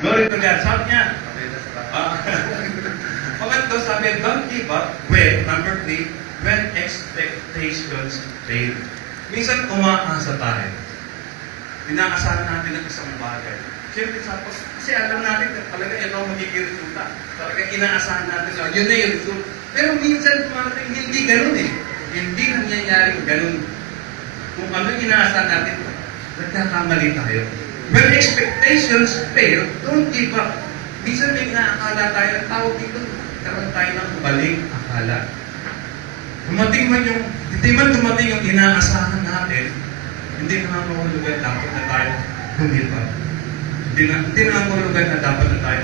Glory to God. Sabi niya, pangatlo sabi, don't give up when, number 3, when expectations fail. Minsan umaasa tayo. Inaasahan natin ang isang bagay. Siyempre, kasi alam natin talaga ito ang magiging resulta. Talaga inaasahan natin na yun na yung result. Pero minsan tumating hindi ganun eh. Hindi nangyayaring ganun. Kung ano yung inaasahan natin, nagkakamali tayo. When expectations fail, don't give up. Minsan may inaakala tayo, tawag dito, karoon tayo ng baling akala. Hindi man dumating yung inaasahan natin, hindi na mahulugan dapat na tayo bumitaw. Hindi na mahulugan na dapat na tayo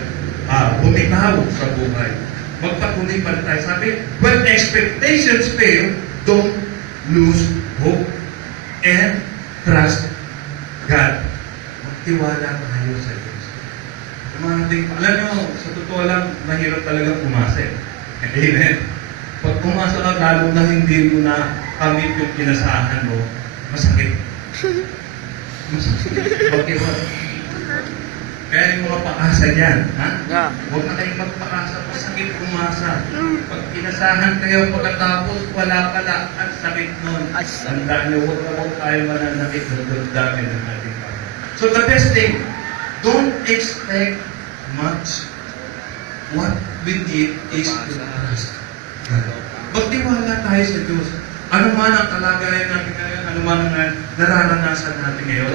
bumitaw sa buhay. Magpatuloy pa rin tayo. Sabi, when expectations fail, don't lose hope and trust God. Magtiwala tayo sa Diyos. Alam nyo, sa totoo lang, mahirap talagang umasa eh. Amen. Pag umasa ka, lalo na hindi mo na kamit yung pinasahan mo, masakit. Masakit. Okay ba? Kaya yung mga paasa dyan, ha? Huwag na kayong magpaasa, masakit umasa. Pag pinasahan kayo pagkatapos, wala pala, at sakit nun. Tandaan nyo, huwag tayo mananakit ng damdamin ng ating Panginoon. So the best thing, don't expect much. What we need is to trust God. Magtiwala tayo sa Diyos. Ano man ang kalagayan natin ngayon, ano man ang nararanasan natin ngayon,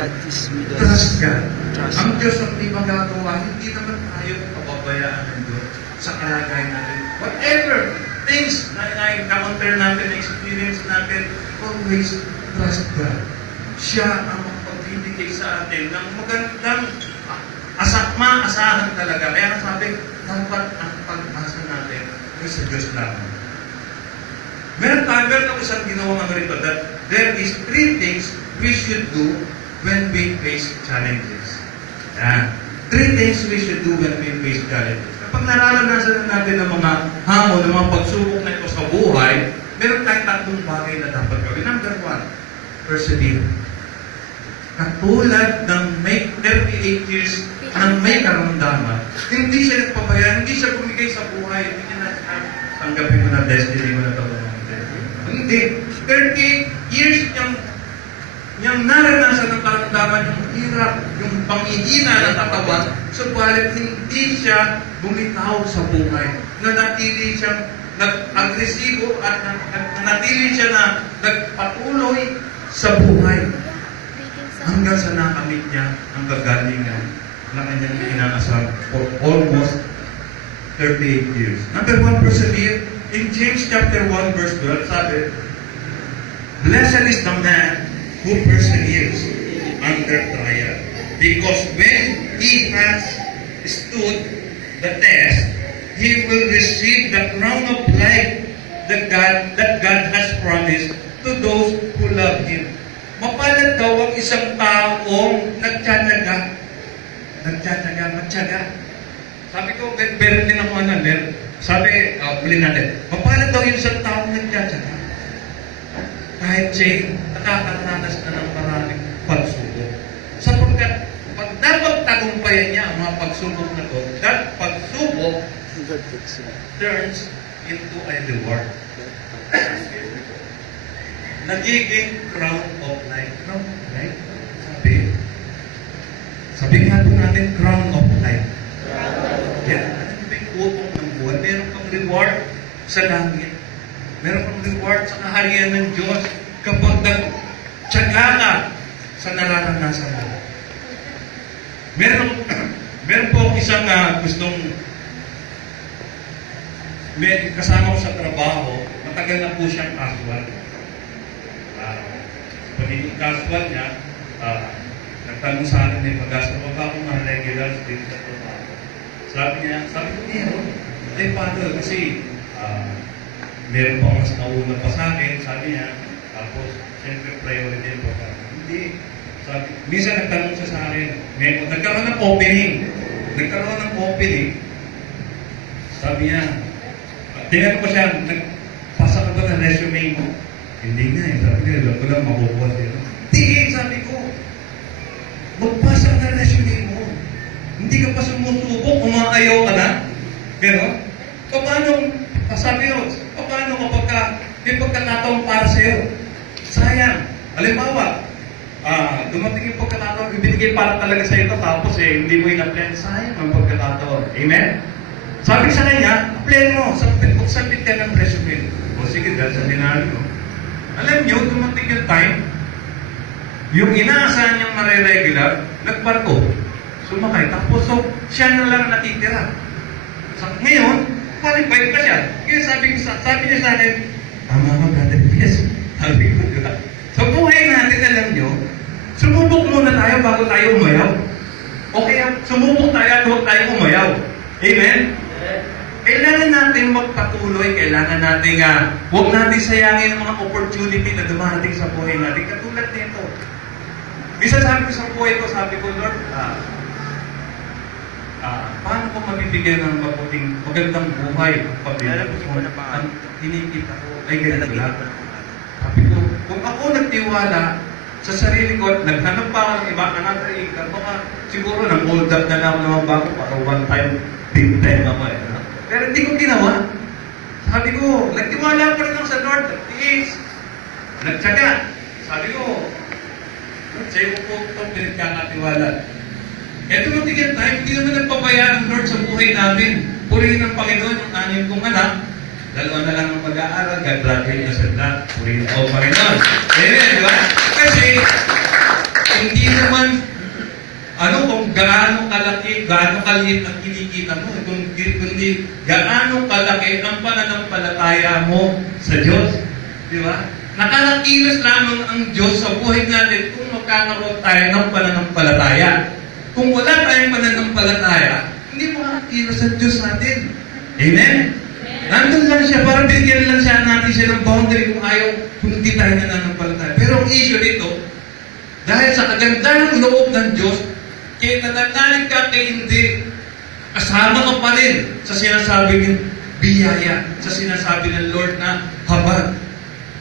trust God. Ang Diyos ang di magagawa, hindi naman tayo kababayaan ng Diyos sa kalagayan natin. Whatever things na encounter natin, na experience natin, always trust God. Siya ang magbibigay sa atin ng magandang maasahan talaga. Kaya sabi, dapat ang pag-asa natin ay sa Diyos lamang. Meron ako isang ginawang rito that there is 3 things we should do when we face challenges. Yan. 3 things we should do when we face challenges. Kapag nararanasan natin ng mga hamon, ng mga pagsubok na ito sa buhay, meron tayong 3 bagay na dapat gawin. Number 1, persevere. Katulad ng may 38 years ng may karamdaman, hindi siya nagpabayaan, hindi siya bumigay sa buhay, hindi niya na tanggapin mo na destiny mo na ito. Hindi. 38 years niyang naranasan ng karamdaman, yung hirap, yung pangihina ng katawan, subalit hindi siya bumitaw sa buhay. Nanatili siyang nag-agresibo at nanatili siya na nagpatuloy sa buhay. Hanggang sa nakamit niya ang kagalingan na kanyang inaasam for almost 38 years. Number 1, persevere. In James chapter 1 verse 12, sabi, blessed is the man who perseveres under trial, because when he has stood the test, he will receive the crown of life that God has promised to those who love Him. Mapalad daw ang isang taong nagtyaga. Sabi ko, meron din ako sabi, uli natin, mapalad daw yung isang taong nagtyaga. Kahit siya nakakaranas na ng maraming pagsubok. Sapagkat, pag dapat tagumpayan niya ang mga pagsubok na to, that pagsubok turns into a reward. Nagiging crown of life. Crown of life? Sabi nga po natin, crown of life. Yan. Ano ba yung utong ng buwan? Meron kang reward sa langit. Meron kang reward sa kaharian ng Diyos kapag nagtyaga ka sa nararanasan mo. Meron po isang gustong kasama ko sa trabaho, matagal na po siyang casual. Pagiging casual niya, nagtanong sa akin na mag-asa pa ba akong mga regular dito sa trabaho. Sabi ko niya, paano? Kasi meron pa mas nauna pa sa akin, sabi niya, tapos siyempre priority po sa akin. Hindi. Sabi, minsan nagtanong siya sa akin, nagkaroon ng opening. Sabi niya, tinanong ko siya, nagpasa ka ba ng resume mo? Hindi nga eh. Sabi niya, alam ko lang makukuha siya. Hindi, sabi ko, magpasa ka ng resume mo. Hindi ka pa sumusubok, umaayaw ka na. Gano'n? Paano, sabi ko, paano kapag may pagkakataon para sa'yo? Sayang. Halimbawa, dumating yung pagkakataon, ibinigay para talaga sa ito, tapos hindi mo in-apply. Sayang ang pagkakataon. Amen? Sabi sa kanya, apply mo, submit ka ng resume. O sige, dahil sa dinari mo. Alam nyo, dumating yung time, yung inaasahan niyang mariregular, nagbarko, sumakay, tapos siya na lang natitira. Ngayon, qualified pa siya. Kaya sabi niya sa akin, tama ka, brother, yes. Sabi ko, diba? So, buhay natin, alam nyo, sumubok muna tayo bago tayo umayaw. O kaya, sumubok tayo at huwag tayo umayaw. Amen? Kailangan natin magpatuloy, kailangan natin, huwag natin sayangin ang mga opportunity na dumating sa buhay natin. Katulad nito. Minsan sabi ko sa buhay ko, sabi ko, Lord, paano ko mabibigyan ng magandang buhay ang pamilya ko? Ang hinikita ko ay ganito lang. Sabi ko, kung ako nagtiwala sa sarili ko, naghanap pa ako ng iba, another income, baka siguro nang-hold up na lang naman ba ako para one time, big time ako eh. Pero hindi ko ginawa. Sabi ko, nagtiwala pa rin ako sa Lord, nagtiis, nagtsaga. Sabi ko, sa'yo po itong pinagkakatiwala. Ito mo tigil tayo, hindi naman nagpabayaan ang Lord sa buhay natin. Purihin ng Panginoon yung anim kong anak. Dalawa na lang ang mag-aaral, God-graduate na sila. Purihin ako Panginoon. Amen, di ba? Kasi, hindi naman, kung gaano kalaki, gaano kaliit ang kinikita mo, kundi gaano kalaki ang pananampalataya mo sa Diyos. Di ba? Nakakakilos lamang ang Diyos sa buhay natin kung magkakaroon tayo ng pananampalataya. Kung wala tayong pananampalataya, hindi makakakilos ang Diyos natin. Amen? Nandun lang siya, para bigyan lang siya natin siya ng boundary kung ayaw, kung hindi tayo nananampalataya. Pero ang issue dito, dahil sa kagandahan ng loob ng Diyos, kaya natanalig ka kay hindi, kasama ka pa rin sa sinasabi ng biyaya, sa sinasabi ng Lord na habag.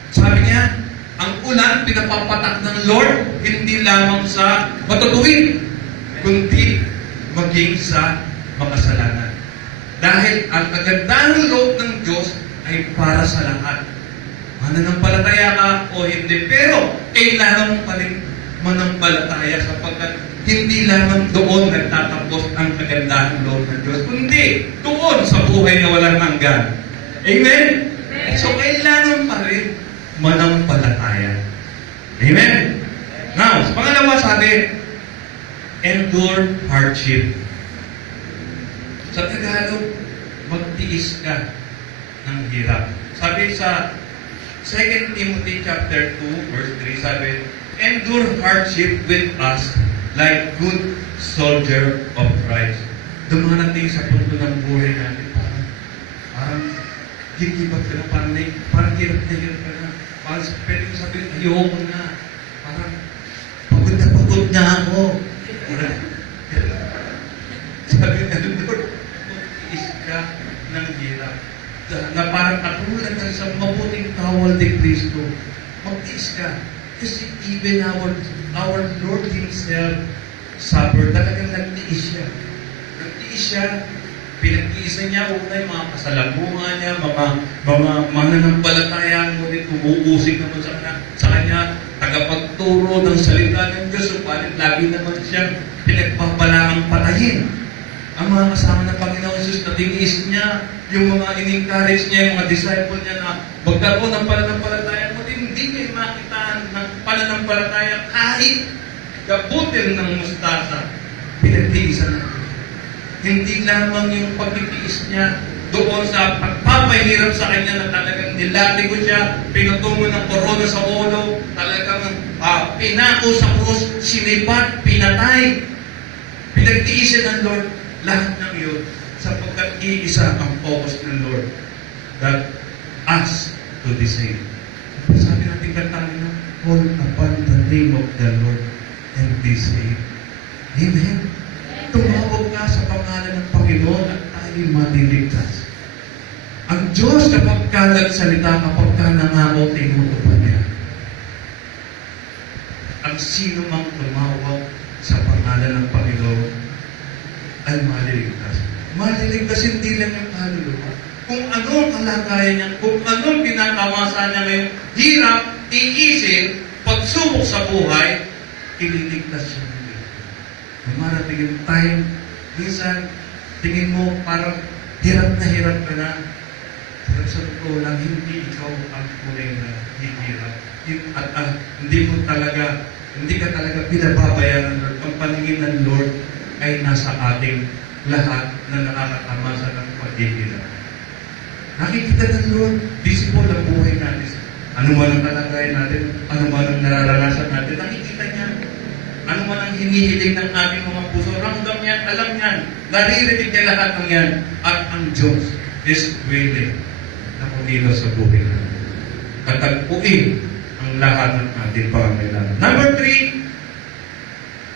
Sabi niya, ang ulan pinapapatak ng Lord, hindi lamang sa matutuwid, kundi maging sa makasalanan. Dahil ang kagandahan ng loob ng Diyos ay para sa lahat. Mananampalataya ka o hindi, pero kailangan mo pa rin manampalataya sapagkat hindi lamang doon nagtatapos ang kagandahan ng loob ng Diyos, kundi doon sa buhay na walang hanggan. Amen? So kailangan pa rin manampalataya. Amen? Now, sa pangalawa sabi, endure hardship. Sa Tagalog, magtiis ka ng hirap. Sabi sa 2 Timothy chapter 2, verse 3, sabi, endure hardship with us like good soldier of Christ. Dumarating sa punto ng buhay natin, parang gigibat ka na, parang hirap na hirap ka na. Parang pwede ko sabihin, ayoko na. Parang pagod na ako. Sabi na, Lord, magtiis ka ng hirap. Na parang katulad ka sa mabuting kawal ni Kristo. Magtiis ka. Kasi even our Lord Himself suffered. Talagang nagtiis siya. Nagtiis siya. Pinagtiisan niya una yung mga kasalamuhan niya, mga mananampalataya, ngunit umuusig naman sa kanya, tagapagturo ng salita ng Diyos, subalit lagi naman siya pinagpapalaang patayin. Ang mga kasama ng Panginoon Jesus na tiniis niya, yung mga in-encourage niya, yung mga disciple niya na magkaroon ng pananampalataya, ngunit hindi niya makitaan ng pananampalataya kahit gabutin ng mustasa, pinagtiisan ng Diyos. Hindi lamang yung pagtitiis niya doon sa pagpapahirap sa kanya na talagang nilatigo siya, pinutungo ng korona sa ulo, talagang pinako sa krus, sinipat, pinatay. Pinagtiisin ng Lord lahat ng yun sapagkat iisa ang focus ng Lord that us to be saved. Sabi natin kantahin na, call upon the name of the Lord and be saved. Amen. Tumawag ka sa pangalan ng Panginoon at tayo maliligtas. Ang Diyos kapag ka nagsalita, kapag ka nangako, tinutupad niya. Ang sino mang tumawag sa pangalan ng Panginoon ay maliligtas. Maliligtas hindi lang yung kaluluwa. Kung ano ang kalagayan niya, kung ano ang pinakamasa niya ngayong hirap, iisip, pagsubok sa buhay, ililigtas siya ng Diyos. Marating yung time, minsan, tingin mo parang hirap ka na. Pero sa totoo lang, hindi ikaw ang tunay na hihirap. At hindi ka talaga pinababayaran, Lord. Ang paningin ng Lord ay nasa ating lahat na nakakatamasa ng paghihirap. Nakikita ng Lord, visible ang buhay natin. Ano man ang kalagayan natin, ano man ang nararanasan natin, nakikita niya. Ano man ang hinihiling ng ating mga puso, ramdam yan, alam yan, naririnig niya lahat ng yan. At ang Diyos is willing na kumilos sa buhay natin. Katagpuin ang lahat ng ating pangangailangan. Number 3,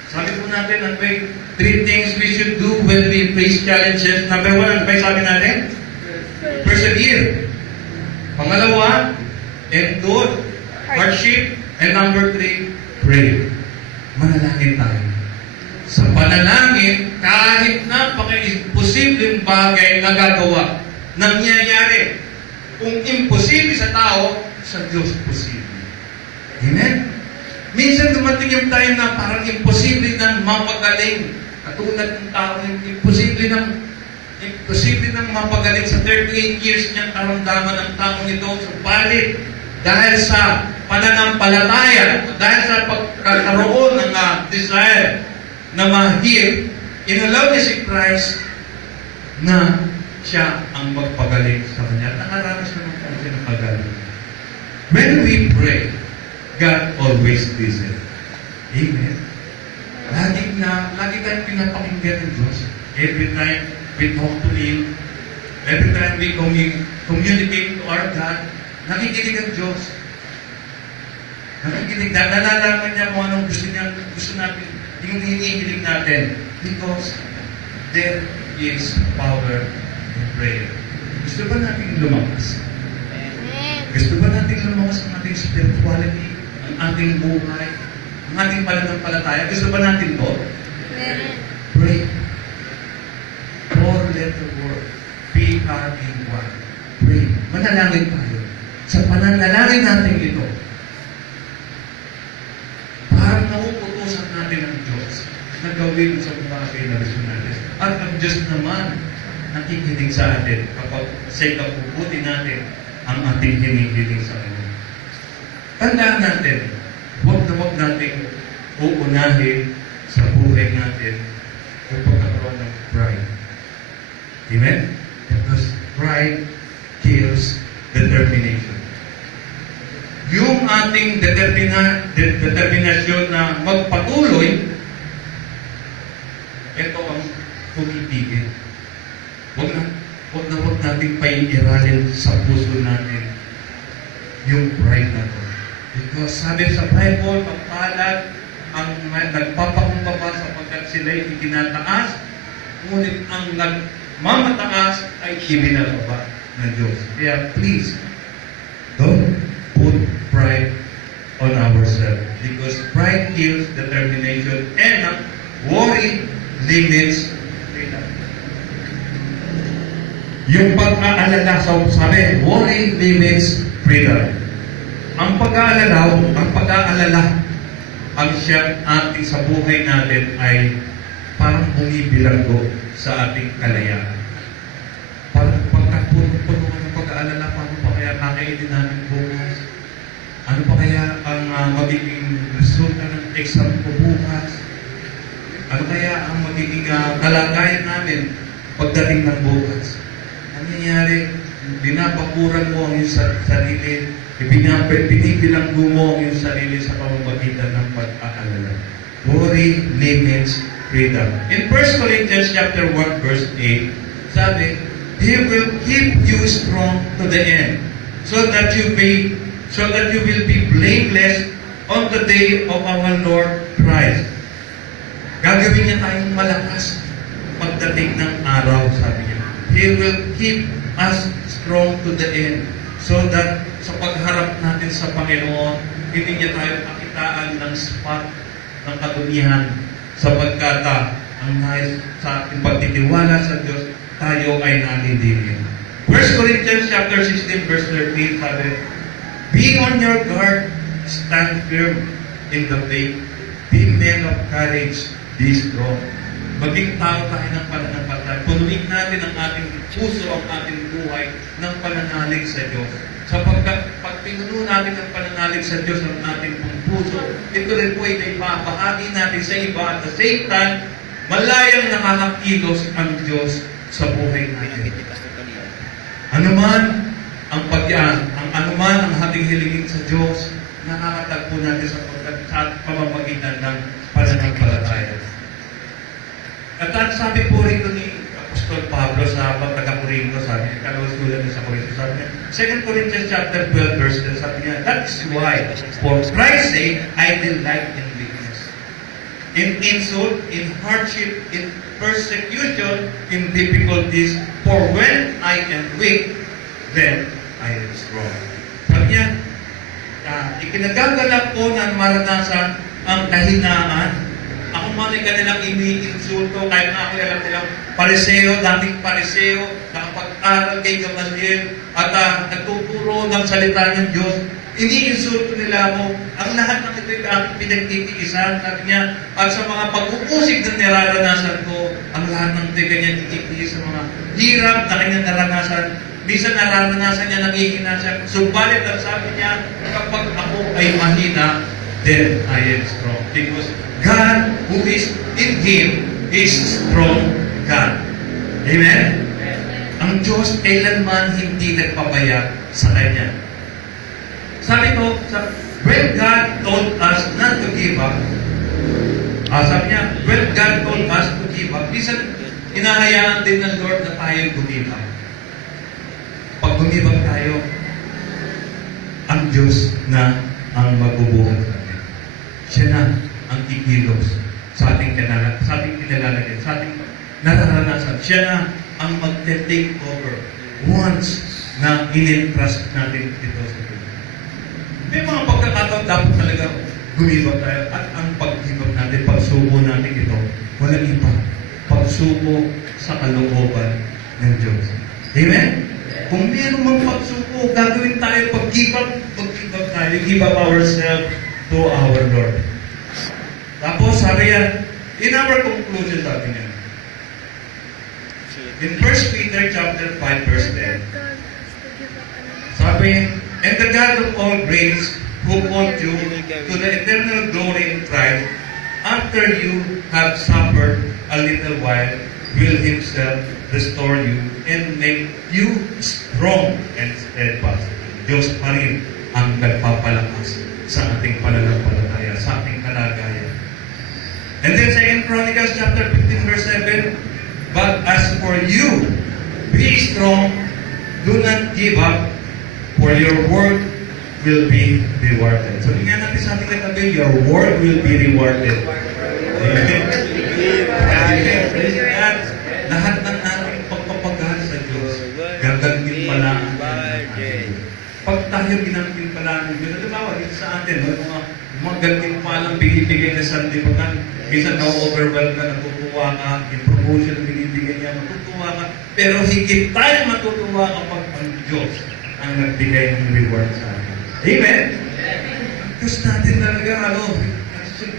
sabi po natin, ano ba yung 3 things we should do when we face challenges? Number 1, ano ba yung sabi natin? Persevere. Pangalawa, endure hardship. And number 3, pray. Manalangin tayo. Sa panalangin, kahit napaka-imposibleng bagay na gagawa, nangyayari. Kung imposible sa tao, sa Diyos posible. Amen? Minsan dumating yung time na parang imposible na mapagaling. Katulad ng tao, imposible ng mapagaling sa 38 years niyang karamdaman ng taong ito. Subalit, dahil sa pananampalataya, dahil sa pagkakaroon ng desire na ma-heal, inalaw niya si Christ na siya ang magpagaling sa kanya. Nakaranas naman tayo siya ng pagaling. When we pray, God always listens. Amen. Lagi tayong pinapakinggan ng Diyos. Every time we talk to Him, every time we communicate to our God, nakikinig ang Diyos. Nakikinig na, nalalaman niya kung anong gusto natin, yung hinihiling natin. Because there is power in prayer. Gusto ba natin lumakas? Gusto ba natin lumakas ang ating spirituality, ang ating buhay, ang ating pananampalataya? Gusto ba natin to? Pray. 4-letter word. P-R-A-Y. Pray. Manalangin tayo. Sa pananalangin natin ito, parang nauutusan natin ang Diyos na gawin sa bagay na gusto natin. At ang Diyos naman nakikinig sa atin kapag sa ikabubuti natin ang ating hinihiling sa Kanya. Tandaan natin, huwag natin uunahin sa buhay natin kung pagkakaroon ng pride. Amen? Because pride kills determination. Yung ating determinasyon na magpatuloy, ito ang pumipigil. Huwag natin paiiralin sa puso natin yung pride na to. Because sabi sa Bible, pagpalad ang nagpapakumbaba sapagkat sila'y itinataas, ngunit ang nagmamataas ay ibinababa ng Diyos. Kaya please, don't put pride on ourselves. Because pride kills determination and worry limits freedom. Yung pag-aalala, sabi, worry limits freedom. Ang pag-aalala, ang siyang ating sa buhay natin ay parang bumibilanggo sa ating kalayaan. Parang pagkapuno ng pag-aalala, paano pa kaya kakainin namin bukas? Ano pa kaya ang magiging resulta ng exam ko bukas? Ano kaya ang magiging kalagayan namin pagdating ng bukas? Ang nangyayari, binabakuran mo ang iyong sarili, binibilanggo mo ang iyong sarili sa pamamagitan ng pag-aalala. Worry limits freedom. In 1 Corinthians chapter 1 verse 8, sabi, He will keep you strong to the end, so that you will be blameless on the day of our Lord Christ. Gagawin niya tayong malakas pagdating ng araw, sabi niya. He will keep us strong to the end, so that sa pagharap natin sa Panginoon, hindi niya tayo pakitaan ng spot ng kadunihan, sapagkat ang ang nais sa ating pagtitiwala sa Diyos, tayo ay nalilibing. 1 Corinthians chapter 16 verse 13 sabi, be on your guard, stand firm in the faith, be men of courage, be strong. Maging tao tayo ng pananampalataya. Punuin natin ang ating puso, ang ating buhay ng pananalig sa Diyos. Sapagkat pag pinuno natin ang pananalig sa Diyos ang ating puso, ito rin po ay naipapahagi natin sa iba at the same time, malayang nakakakilos ang Diyos sa buhay natin. Anuman ang anuman ang ating hilingin sa Diyos, nakakatagpo natin sa pamamagitan ng pananampalataya. At sabi po rito ni Apostol Pablo sa pagtaga-Korinto, sabi niya, kalawang sulat niya sa Korinto, sabi niya, 2 Corinthians chapter 12 verse 10, sabi niya, that is why, for Christ's sake, I delight in weakness, in insult, in hardship, in persecution, in difficulties, for when I am weak, then I am strong. Sabi niya, ikinagagalak ko na maranasan ang kahinaan. Ako man ay kanilang iniinsulto, kahit na ako alam nilang pariseo, dating pariseo, nakapag-aral kay Gamaliel, at nagtuturo ng salita ng Diyos, iniinsulto nila ako. Ang lahat ng ito ay aking pinagtitiisan, sabi niya, at sa mga pag-uusig na niraranasan ko, ang lahat ng ito ay kanyang titiis sa mga hirap na kanyang naranasan. Minsan naranasan niya, nangihina siya. Subalit ang sabi niya, kapag ako ay mahina, then I am strong. Because God who is in Him is strong God. Amen? Ang Diyos kailanman hindi nagpapaya sa Kanya. Sabi ko, when God told us not to give up, sabi niya, when God told us to give up, minsan inahayaan din ng Lord na tayo gumibak. Pag gumibak tayo, ang Diyos na ang magbubuhat natin. Siya na ang kikilos sa ating kinalalagyan, sa ating nararanasan. Siya na ang mag-take over once na in-entrust natin ito sa Diyos. May mga pagkakataon dapat talaga gumibak tayo at ang paghibak natin, pagsubo natin ito, walang iba. Pagsubo sa kalooban ng Diyos. Amen? Kung meron mang pagsubo, gagawin tayo pag-give tayo, give up ourselves to our Lord. Tapos sabi yan, in our conclusion sabi niya, in 1 Peter chapter 5 verse 10, sabi, and the God of all grace, who called you to the eternal glory in Christ, after you have suffered a little while, will Himself restore you and make you strong and steadfast. Diyos pa rin ang nagpapalakas sa ating pananampalataya, sa ating kalagayan. And then 2 Chronicles chapter 15 verse 7, but as for you, be strong, do not give up, for your work will be rewarded. So, tingnan natin sa ating katabi, your work will be rewarded. Amen. At lahat ng ating pagpapagahal sa Diyos, gagantin pala ang ating. Pag tayo ginantin pala ng Diyos, halimbawa, dito sa atin, mga gantin palang binibigay na sandibutan, minsan na-overwhelm ka, natutuwa ka, yung promotion na binibigay niya, matutuwa ka, pero higit tayo matutuwa kapag ang Diyos ang nagbigay ng reward sa atin. Amen? Diyos natin talaga,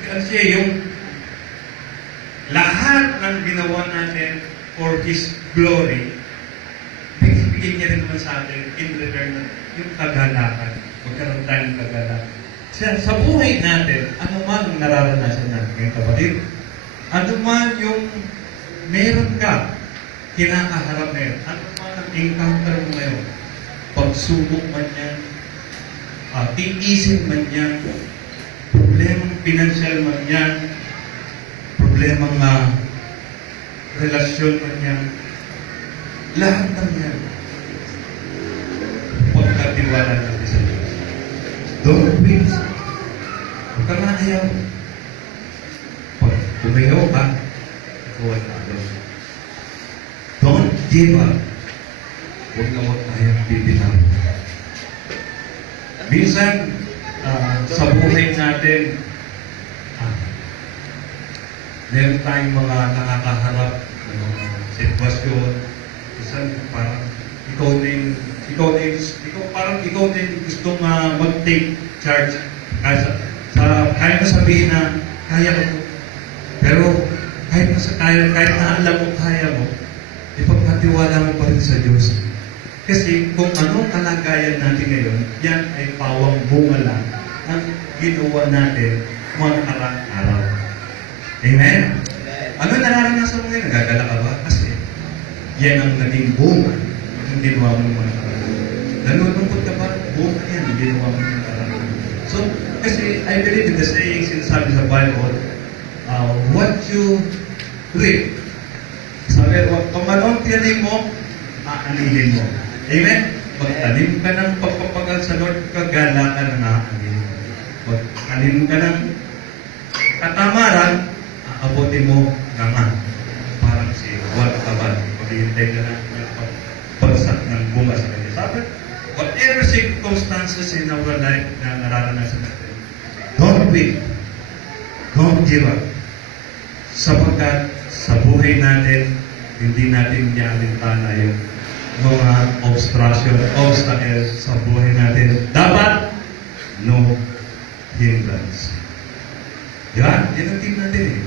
kasi yung lahat ng ginawa natin for His glory, bigyan niya rin naman sa atin in return yung kagalakan. Magkaroon tayong kagalakan. Sa buhay natin, ano man ang nararanasan natin ngayon, kapatid? Ano man yung meron ka, kinakaharap na yun. Ano man ang encounter mo ngayon? Pagsubok man yan, tiisin man yan, problemang pinansyal man yan, problemang relasyon man yan, lahat ng yan, pagkatiwala natin sa Diyos. Don't quit. Huwag ka na ayaw. Pag tumayaw ka, ikaw ay talo. Don't give up. Huwag na huwag tayo bibitaw. Minsan, sa buhay natin, Meron tayong mga nakakaharap ng mga sitwasyon. Minsan parang ikaw din gustong mag-take charge. Kaya mo sabihin na kaya ko to. Pero kahit na alam mo kaya mo, ipagkatiwala mo pa rin sa Diyos. Kasi kung anong kalagayan natin ngayon, yan ay pawang bunga lang ang ginawa natin mga nakaraang araw. Amen? Ano nararanasan mo ngayon? Nagagala ka ba? Kasi yan ang naging bunga ng ginawa mo mga nakaraang. Nalulungkot ka ba? Bunga yan ang ginawa mo mga nakaraang. So, kasi I believe in the saying sinasabi sa Bible, what you reap. Sabi, kung anong tinanim mo, aanihin mo. Amen? Magtanim ka ng pagpapagal sa Lord, kagala ka ng aanihin mo. Magtanim ka ng katamaran, aabotin mo naman. Parang si Juan Cabal. Maghihintay ka ng pagsak ng bunga sa kanya. Sabi, whatever circumstances in our life na nararanasan natin, don't quit. Don't give up. Sapagkat sa buhay natin, hindi natin nialintana yung mga obstacles sa buhay natin. Dapat, no hindrance. Yan, yan ang team natin eh.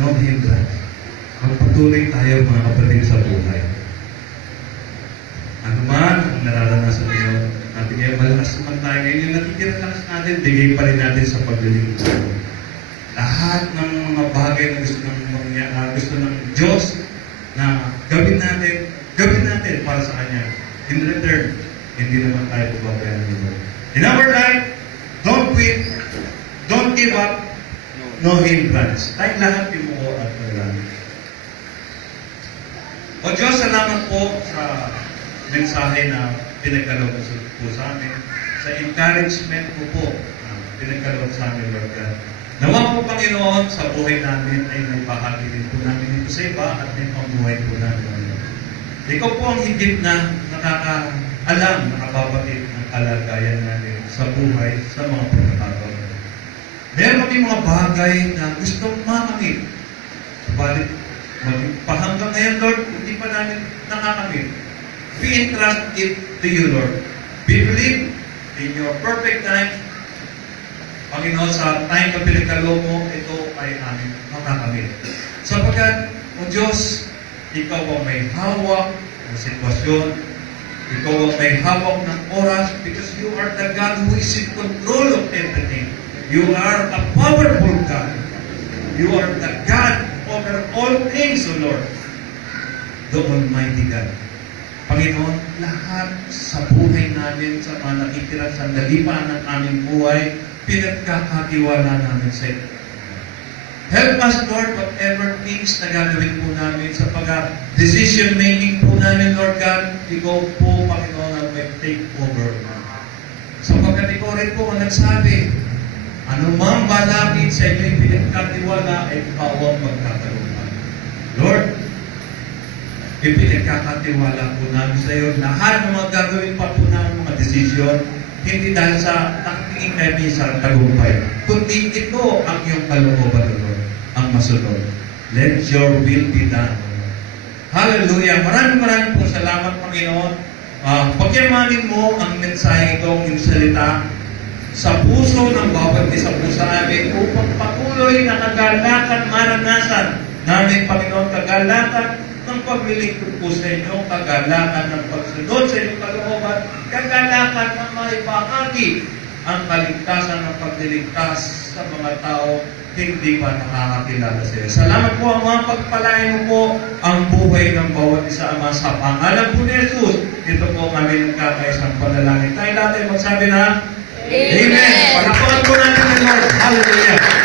No hindrance. Magpatuloy tayo mga kapatid sa buhay. Ano man ang nararanasan ngayon, natin ngayon malakas naman tayo ngayon, yung natitira lakas natin, bigay pa rin natin sa paglilingkod. Lahat ng mga bagay na gusto ng Diyos na gawin natin para sa Kanya. In return, hindi naman tayo pababayan ng Lord. In our life, don't quit, don't give up, no hindrance. Tayo lahat pimuko at maglalang. O Diyos, salamat po sa mensahe na pinagkaloob po sa amin, sa encouragement po pinagkaloob sa amin, Lord God. Nawa po, Panginoon, sa buhay namin ay may bahagi din po namin dito sa iba at may pambuhay po namin. Ikaw po ang higit na nakakaalam, nakababatid ng kalagayan namin sa buhay, sa mga pagkakataon. Meron kami mga bagay na gustong makamit. Subalit, hanggang ngayon, Lord, hindi pa namin nakakamit. We entrust it to you, Lord. We believe in your perfect time. Panginoon, sa time na pinagkaloob mo, ito ay aming makakamit. Sapagkat, O Diyos, Ikaw ang may hawak ng sitwasyon. Ikaw ang may hawak ng oras because you are the God who is in control of everything. You are a powerful God. You are the God over all things, O Lord. The Almighty God. Panginoon, lahat sa buhay namin, sa mga nakitira sa nalipan ng aming buhay, pinagkakatiwala namin sa iyo. Help us, Lord, whatever things na gagawin po namin sa pag-decision making po namin, Lord God, Ikaw po, Panginoon, ang may take over. Sapagkat Ikaw rin po ang nagsabi, anumang balakid sa inyo'y pinagkatiwala ay bawang magkakaroon. Lord, ipinagkakatiwala po namin sa iyo. Lahat ng mga gagawin pa po namin mga desisyon, hindi dahil sa takitingin kami sa tagumpay, kundi ito ang iyong kalooban, Lord, ang masunod. Let your will be done. Hallelujah! Maraming po salamat, Panginoon. Pagyamanin mo ang mensahe itong salita sa puso ng bawat isa po sa amin upang patuloy na kagalakan maranasan namin, Panginoon, kagalakan ng paglilingkod po sa inyo, kagalakan ng pagsunod sa inyong kalooban, kagalakan ng maibahagi ang kaligtasan ng pagliligtas sa mga tao hindi pa nakakakilala sa iyo. Salamat po ang mga pagpalain mo po ang buhay ng bawat isa, Ama, sa pangalan po ni Jesus. Ito po kami nagkakaisang panalangin. Tayo natin magsabi na Amen! Palakpakan po natin ng Lord. Hallelujah!